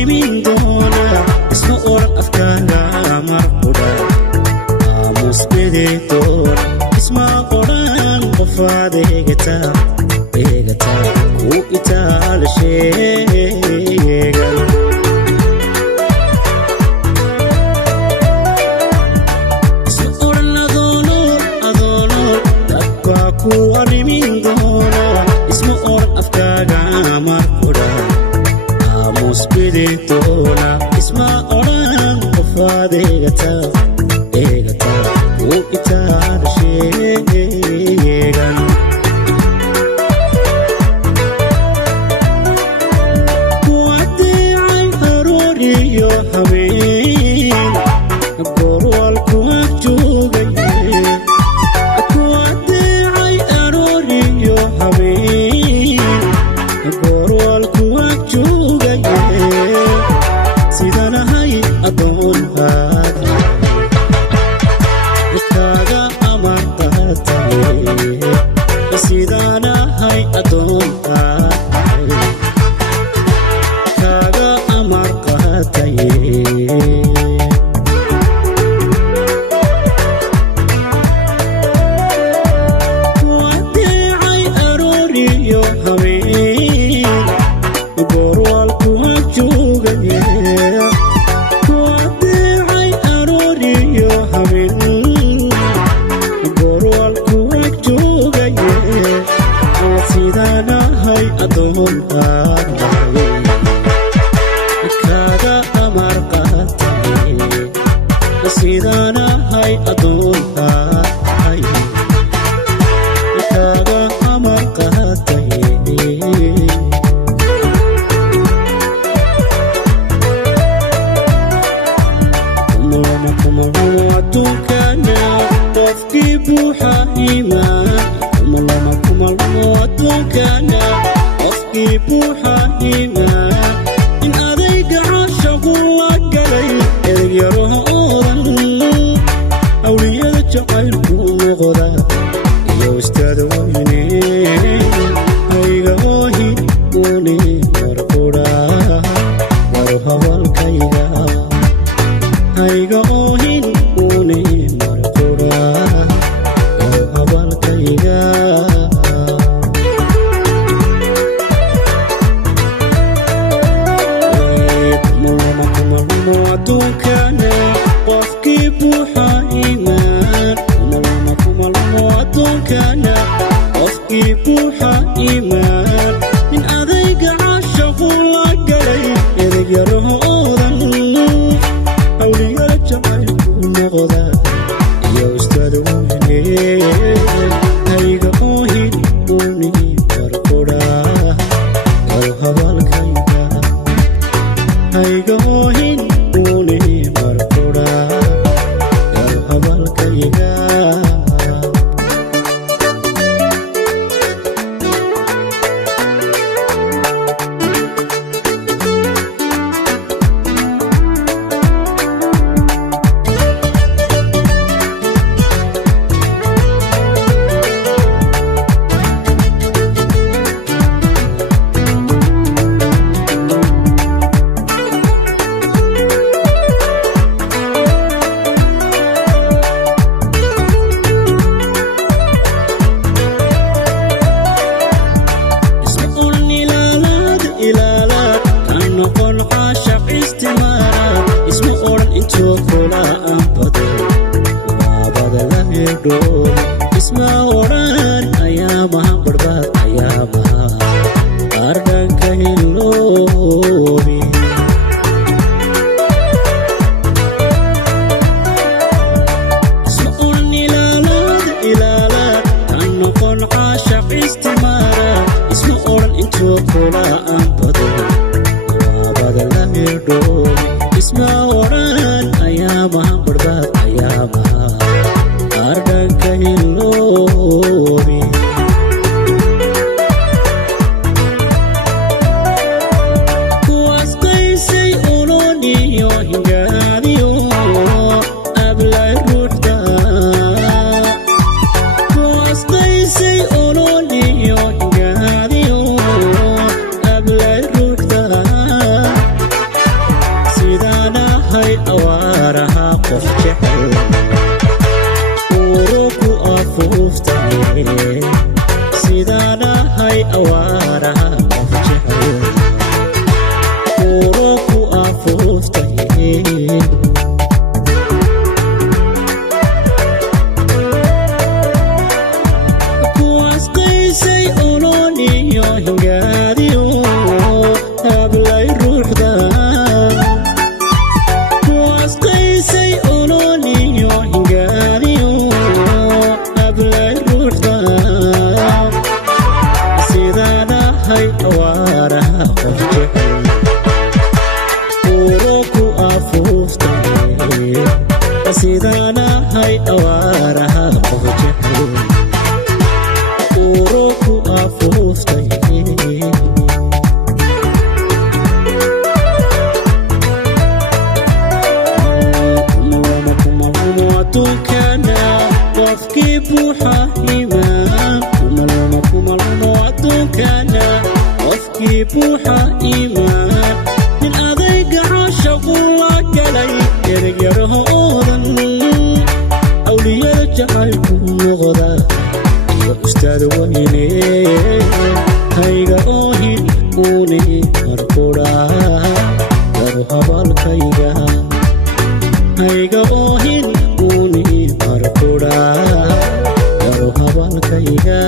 arrimin doona isma oran afkaaga marquda aamus bedetoon isma oran qofaad eegata ku itaal sheegan isma oran adoono dadba ku arrimin doona isma oran afkaaga marquda aamus bedetoona isma oran qofaad eegata ku itaal sheegan Say, oh, no, awaaraha qof jecel uro ku afuuftay kuwaas qaysay ololiyo hingaadiyo hablay ruuxda kuwaas qaysay ololiyo hingaadiyo hablay ruuxda sidaan ahay awaaraha qof jecel uro ku afuuftay sidaan ahay awaaraha qof jecel uro ku afuuftay adduunkana qofkii buuxa iimaan kumalmo adduunkana qofkii buuxa iimaan nin adayga caashaqu la galay eryarahoodan awliyada jacaylku noqda iyo ustaad weyne hayga oohin uuni markudha daro habalkayga hayga oohin uuni markudha daro habalkayga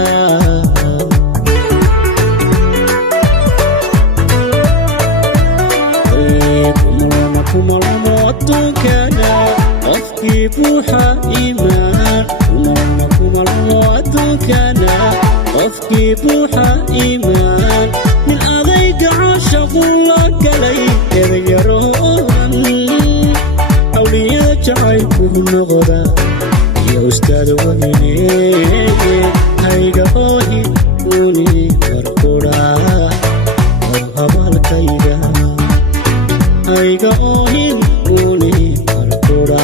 kumalmo adduunkana qofkii buuxa iimaan kumalmo adduunkana qofkii buuxa iimaan nin adayga caashaqu la galay eryaroodan awliyada jacaylku noqda iyo ustaad weyne hayga oohin uuni markudha daro habalkayga hayga oohin uuni markudha